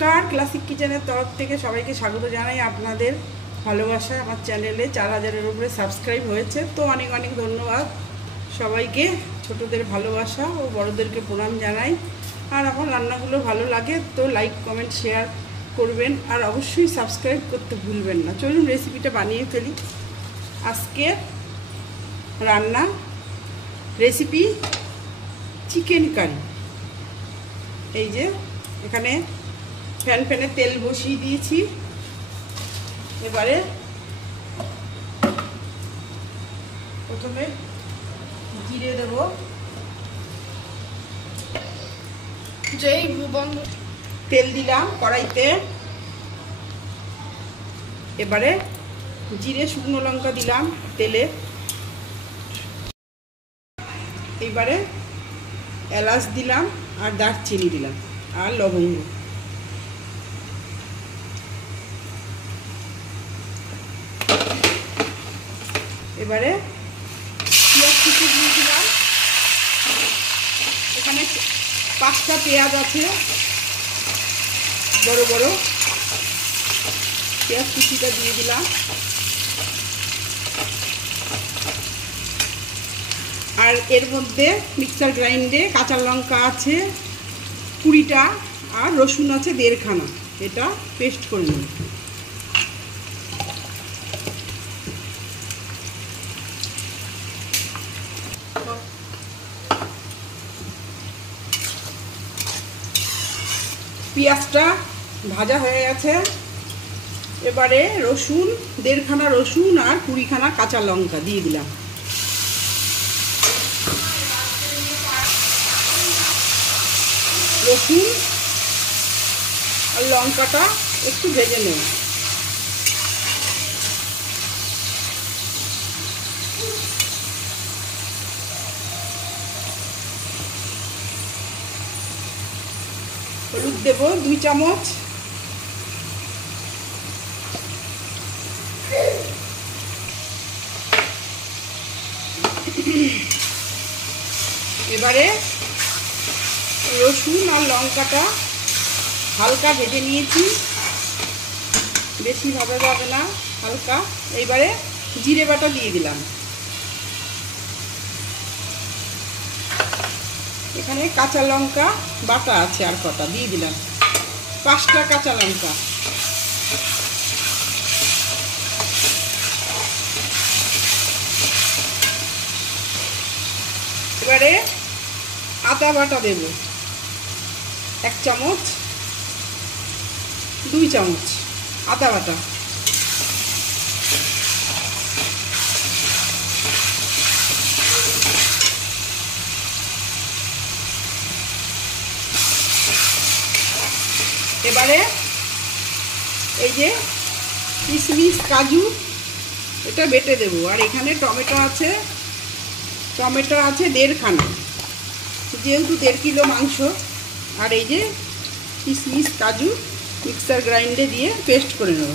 নমস্কার, ক্লাসিক কিচেনের তরফ থেকে সবাইকে স্বাগত জানাই। আপনাদের ভালোবাসা আমার চ্যানেলে 4000-এর উপরে সাবস্ক্রাইব হয়েছে, তো অনেক অনেক ধন্যবাদ সবাইকে। ছোটদের ভালোবাসা ও বড়দেরকে প্রণাম জানাই। আর আমার রান্নাগুলো ভালো লাগে তো লাইক কমেন্ট শেয়ার করবেন, আর অবশ্যই সাবস্ক্রাইব করতে ভুলবেন না। চলুন রেসিপিটা বানিয়ে ফেলি। আজকে রান্না রেসিপি চিকেন কারি। এই যে এখানে প্যানে তেল বসিয়ে দিয়েছি। এবারে প্রথমে জিরে দেব, তেল দিলাম কড়াইতে। এবারে জিরে শুকনো লঙ্কা দিলাম তেলে। এবারে এলাচ দিলাম আর দারচিনি দিলাম আর লবঙ্গ। এবারে পেঁয়াজ কুচি দিয়ে দিলাম। এখানে 5টা পেঁয়াজ আছে, বড় বড় পেঁয়াজ কুচিটা দিয়ে দিলাম। আর এর মধ্যে মিক্সার গ্রাইন্ডে কাঁচা লঙ্কা আছে 20টা আর রসুন আছে 1.5 খানা। এটা পেস্ট করে নিন। পেঁয়াজটা ভাজা হয়ে গেছে। এবারে রসুন 1.5 খানা রসুন আর 20 খানা কাঁচা লঙ্কা দিয়ে দিলাম। রসুন আর লঙ্কাটা একটু ভেজে নেব। হলুদ দেব 2 চামচ। এবারে রসুন আর লঙ্কাটা হালকা ভেজে নিয়েছি, বেশি ভাজা যাবে না, হালকা। এইবারে জিরে বাটা দিয়ে দিলাম। এখানে কাঁচা লঙ্কা বাটা আছে আর কটা দিয়ে দিলাম, 5টা কাঁচা লঙ্কা। এবারে আদা বাটা দেব 1 চামচ, 2 চামচ আদা বাটা। এবারে এই যে কিশমিশ কাজু এটা বেটে দেব। আর এখানে টমেটো আছে 1.5 খানা, যেহেতু 1.5 কিলো মাংস। আর এই যে কিশমিশ কাজু মিক্সার গ্রাইন্ডে দিয়ে পেস্ট করে নেব।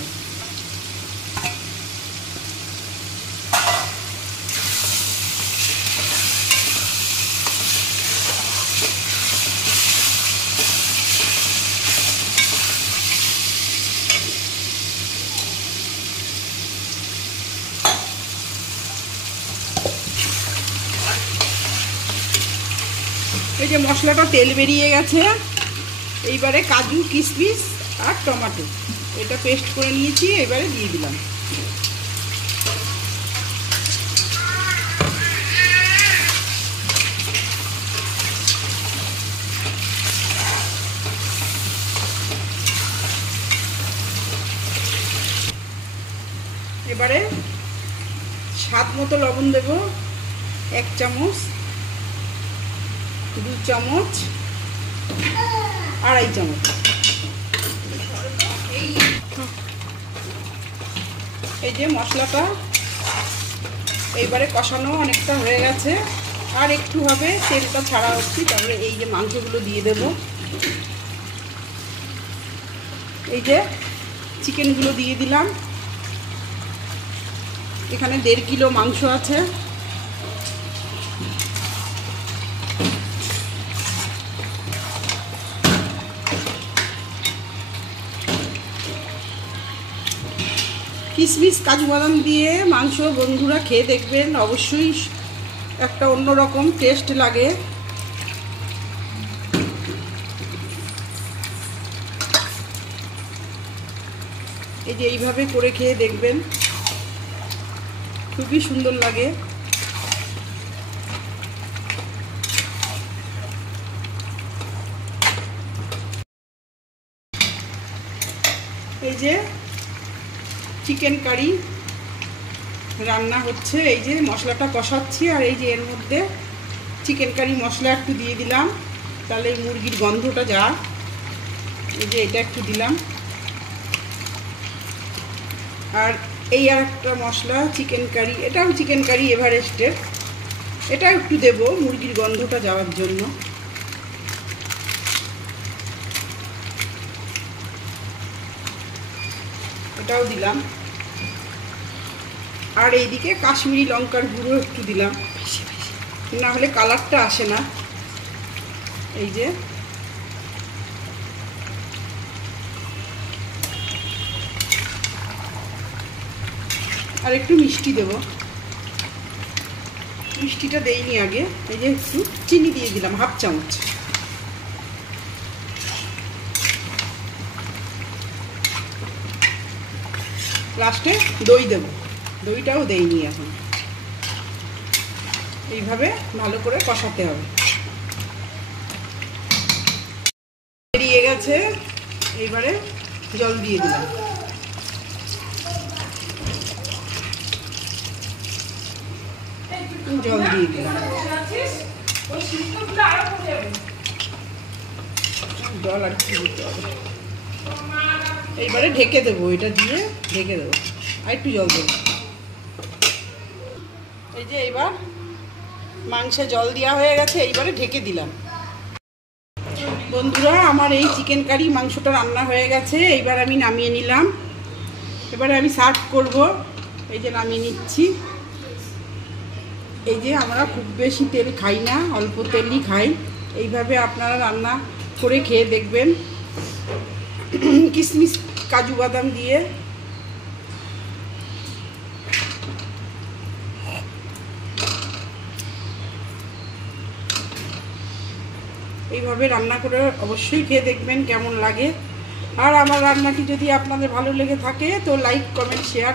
এই যে মশলাটা তেল বেরিয়ে গেছে। এইবারে কাজু কিশমিশ আর টমেটো এটা পেস্ট করে নিয়েছি, এবারে দিয়ে দিলাম। এবারে স্বাদ মতো লবণ দেব 1 চামচ, 2 চামচ, 2.5 চামচ। এই যে মশলাটা এইবারে কষানো অনেকটা হয়ে গেছে, আর একটু হবে, তেলটা ছাড়া হচ্ছে। তারপরে এই যে মাংসগুলো দিয়ে দেব। এই যে চিকেনগুলো দিয়ে দিলাম। এখানে 1.5 কিলো মাংস আছে। কিশমিশ কাজু বাদাম দিয়ে মাংস বন্ধুরা খেয়ে দেখবেন, অবশ্যই একটা অন্যরকম টেস্ট লাগে। এই যে এইভাবে করে খেয়ে দেখবেন, খুবই সুন্দর লাগে। এই যে চিকেন কারি রান্না হচ্ছে, এই যে মশলাটা কষাচ্ছি, আর এই যে এর মধ্যে চিকেন কারি মশলা একটু দিয়ে দিলাম, তাহলে মুরগির গন্ধটা যা। এই যে এটা একটু দিলাম, আর এই আর একটা মশলা চিকেন কারি, এটাও চিকেন কারি এভারেস্টের, এটা একটু দেব মুরগির গন্ধটা যাওয়ার জন্য। এটাও দিলাম, আর এইদিকে কাশ্মীরি লঙ্কার গুঁড়ো একটু দিলাম, না হলে কালারটা আসে না। এই যে আর একটু মিষ্টি দেব, মিষ্টিটা দেইনি আগে। এই যে একটু চিনি দিয়ে দিলাম, হাফ চামচ। লাস্টে দই দেব, দইটাও দেইনি এখন। এইভাবে ভালো করে কষাতে হবে। বেরিয়ে গেছে, এইবারে জল দিয়ে দিলাম। জল দিয়ে দিলাম, জল আর কি দিতে হবে। এইবারে ঢেকে দেবো, এটা দিয়ে ঢেকে দেবো, আর একটু জল দেবো। এই যে এইবার মাংসে জল দেওয়া হয়ে গেছে, এইবারে ঢেকে দিলাম। বন্ধুরা, আমার এই চিকেন কারি মাংসটা রান্না হয়ে গেছে, এইবার আমি নামিয়ে নিলাম। এবারে আমি সার্ভ করব। এই যে নামিয়ে নিচ্ছি। এই যে আমরা খুব বেশি তেল খাই না, অল্প তেলই খাই। এইভাবে আপনারা রান্না করে খেয়ে দেখবেন, কিশমিশ কাজু বাদাম দিয়ে। এইভাবে রান্না করে অবশ্যই খেয়ে দেখবেন কেমন লাগে। আর আমার রান্নাটি যদি আপনাদের ভালো লেগে থাকে তো লাইক, কমেন্ট, শেয়ার,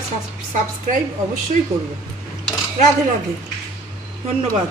সাবস্ক্রাইব অবশ্যই করবেন। রাধে রাধে, ধন্যবাদ।